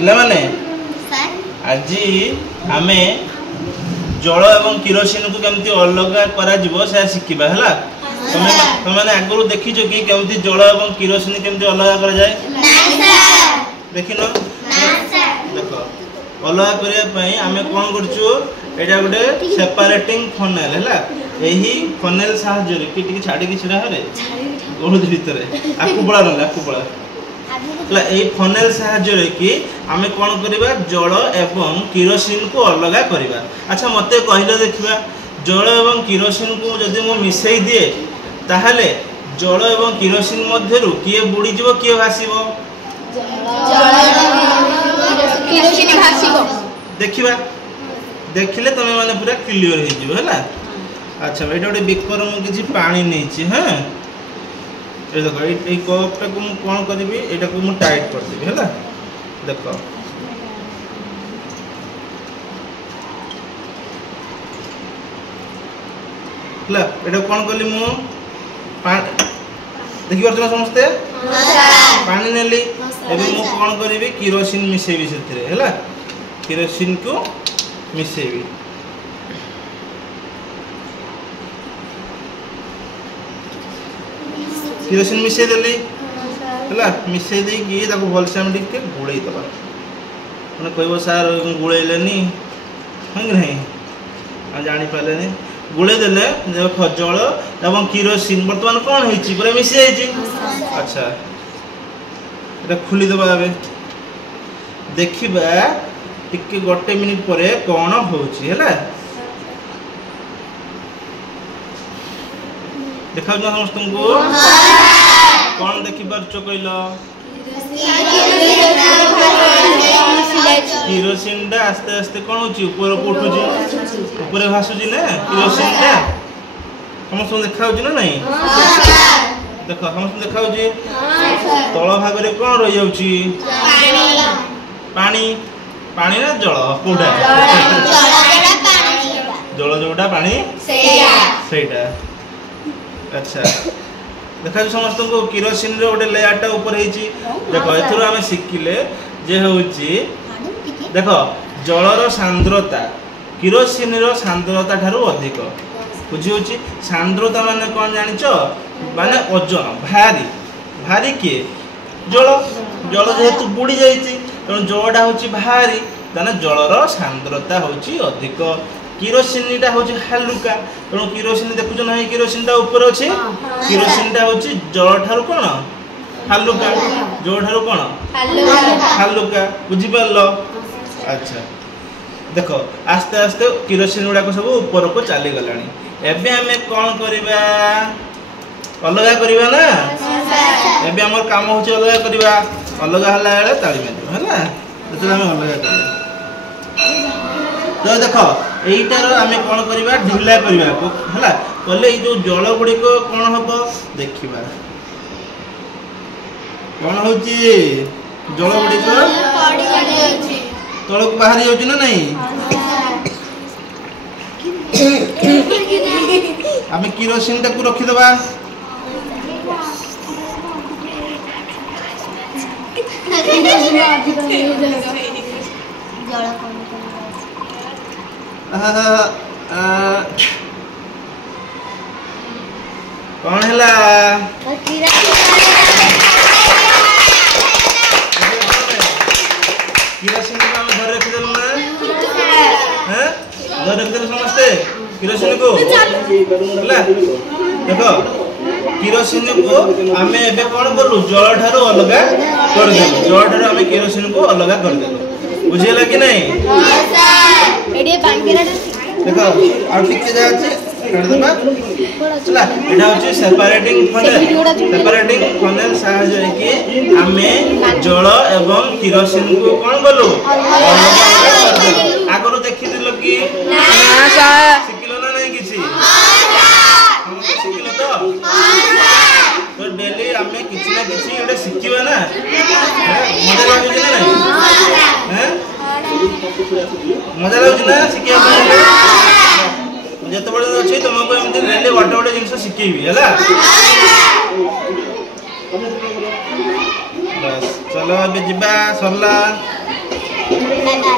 पिला माने आज आमे जल एवं किरोसिन को केमती अलग करा जिवो से शिखिबा हला तुम मैंने आगु देखी कि केमती जल एवं किरोसिन केमती अलग करा जाए देखिन देख अलग करने आम कौन कर गोटे सेपरेटिंग फनेल है यही फनेल साहाଯ୍य कि छाड़ी छिड़ा हेले गणुति भितर आकुबड़ा ना आकुबड़ा यही फनेल साहाଯ୍य कि आम कौन करवा जल एवं किरोसिन को अलग करवा। अच्छा मत कहले देखा जल एवं किरोसिन को जदि मु मिसई दिए ताहले जल एवं किरोसिन मध्यरु किए बुड़ीज किए भाषिब देखा देखिले तुम मैंने पूरा क्लियर है। अच्छा ये गोटे बेकर मुझे पानी नहीं हाँ ये देख ये कपटा को मुझे कौन करी यहाँ को मुझे टाइट करदेवी है देख ये कौन कली मु देखी पार्छ समस्ते पानी नेली एबे मु कौन करी किरोसिन मिसेबी से किरोसिन को मिसेबी किरोसिन मिसई देली है मिसई देकी भलसे आम टे गोल दबा मैंने कह सार गोलैले हाँ कि नहीं आ जापारे गोलैदेले देख जल एवं किरोसिन बर्तमान कौन हो पूरा मिसी जाइए। अच्छा ये खोलीदे ए देखा टिके गोटे मिनिट पर कौन होगा देखा समस्त को कौन देखी पार्छ कहल किरोसिन आस्ते आस्ते कौन ऊपर को उठुची ऊपर भासुची ना किरोसिन समस्त देखा ना नहीं देख समस्त देखा तल भाग में कौन रही जाऊँगी पानी पानी ना जल कोटा जल जोटा पानी सेटा। अच्छा देखा समस्त को किरोसिन गोटे लेयरटा ऊपर देख एम शिखिले जे हूँ देख जलर सांद्रता किरोसिन सांद्रता ठारू अधिक बुझी सांद्रता माने कौन जानिच माने ओजन भारी भारी किए जल जल जेहेतु बुड़ी जाइए तेणु जलटा हूँ भारी तेना जलर सांद्रता हूँ अधिक किरोसिन हूँ हालुका तेणु किरोसिन देखुच ना किरोसिन ऊपर अच्छे किरोसिन हूँ जल ठार कौन हालुका जल ठार कौन हालुका बुझीपार। अच्छा देख आस्ते आस्ते किरोसिन गुड़ाक सब ऊपर को चली गला एबे आमे कौन करवा अलग करवा ना एबे हमर काम हो अलग करवा अलग हला बेले ताली मार है जो अलग कर तो देख यहीटार आम कौन करवा ढिला करवा है कले जो जल गुड़िक कौन हम देखा कौन हो जल गुड़िक तलक बाहरी जाऊँ ना नहीं आम किरोसिन टाक रखीदबा कौन है किरोसिन घर रखीदेल ना घर रखीदेल समस्ते किरोसिन को देख किरोसिन को आम ए कौन कलु जल ठारू अलग करदे जल ठारू आम किरोसिन को अलग करदे बुझेगा कि नहीं देख आ टिके जाए सेपरेटिंग फनेल साहाଯ୍य कि आमे जल एवं किरोसिन को कौन कलु आगु देखी कि शिखिल ना नहीं किसी शिखिल तो डेली आम किसी ना किसी गोटे शिखा ना मजा लगुच ना नहीं मजा लगुच ना शिखा जिते बड़े अच्छे तुमको एमती डेली गोटे गोटे जिन शिखेबी है बस चलो अभी जा सरला। ବାଏ।